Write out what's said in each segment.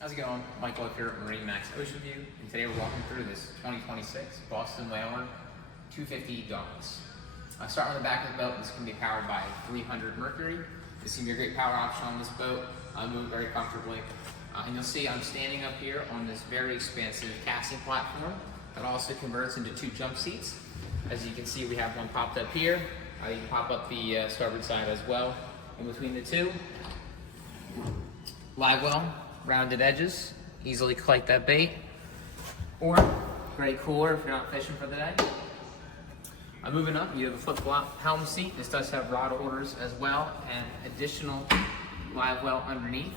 How's it going? Michael up here at MarineMax Ocean View, and today we're walking through this 2026 Boston Whaler 250 Dauntless. Starting on the back of the boat, this can be powered by 300 Mercury. This can be a great power option on this boat. Move very comfortably. And you'll see I'm standing up here on this very expansive casting platform that also converts into 2 jump seats. As you can see, we have one popped up here. You can pop up the starboard side as well. In between the two, live well. Rounded edges, easily collect that bait, or great cooler if you're not fishing for the day. Moving up, you have a flip-flop helm seat. This does have rod holders as well, and additional live well underneath.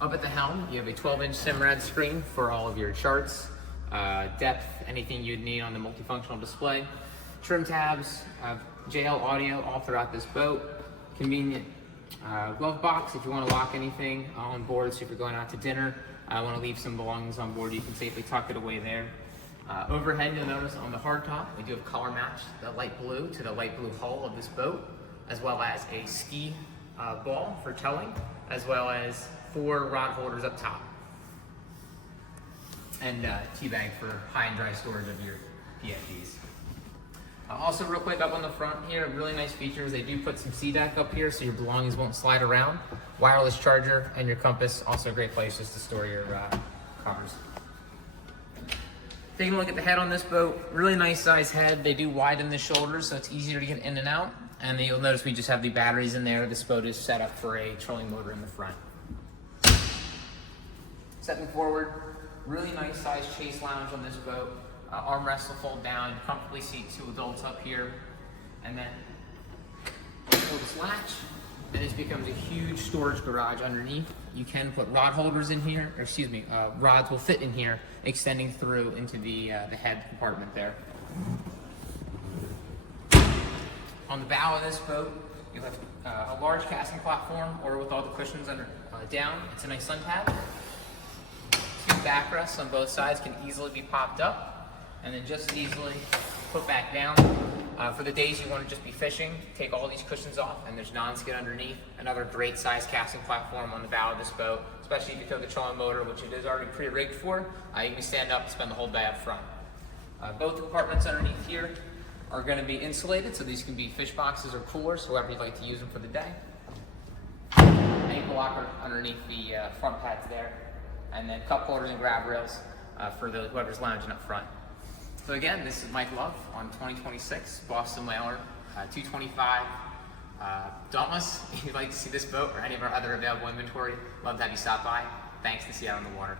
Up at the helm, you have a 12-inch Simrad screen for all of your charts, depth, anything you'd need on the multifunctional display. Trim tabs, JL audio all throughout this boat. Convenient glove box if you want to lock anything on board. So if you're going out to dinner, want to leave some belongings on board, you can safely tuck it away there. Overhead, you'll notice on the hardtop, we do have color match the light blue to the light blue hull of this boat, as well as a ski ball for towing, as well as 4 rod holders up top, and tea bag for high and dry storage of your PFDs. Also real quick, up on the front here, really nice features. They do put some C-deck up here so your belongings won't slide around. Wireless charger and your compass, also great places to store your covers. Taking a look at the head on this boat, really nice size head. They do widen the shoulders so it's easier to get in and out. And then you'll notice we just have the batteries in there. This boat is set up for a trolling motor in the front. Stepping forward, really nice size chase lounge on this boat. Armrests will fold down, comfortably seat 2 adults up here, and then pull this latch, and this becomes a huge storage garage underneath. You can put rod holders in here, or excuse me, rods will fit in here, extending through into the head compartment there. On the bow of this boat, you have a large casting platform, or with all the cushions under down. It's a nice sun pad. 2 backrests on both sides can easily be popped up, and then just as easily put back down. For the days you want to just be fishing, take all these cushions off, and there's non-skid underneath. Another great size casting platform on the bow of this boat, especially if you took the trolling motor, which it is already pre-rigged for. You can stand up and spend the whole day up front. Both compartments underneath here are going to be insulated, so these can be fish boxes or coolers, however you'd like to use them for the day. Ankle locker underneath the front pads there, and then cup holders and grab rails for whoever's lounging up front. So again, this is Mike Love on 2026 Boston Whaler 225 Dauntless. If you'd like to see this boat or any of our other available inventory, love to have you stop by. Thanks, to see you out on the water.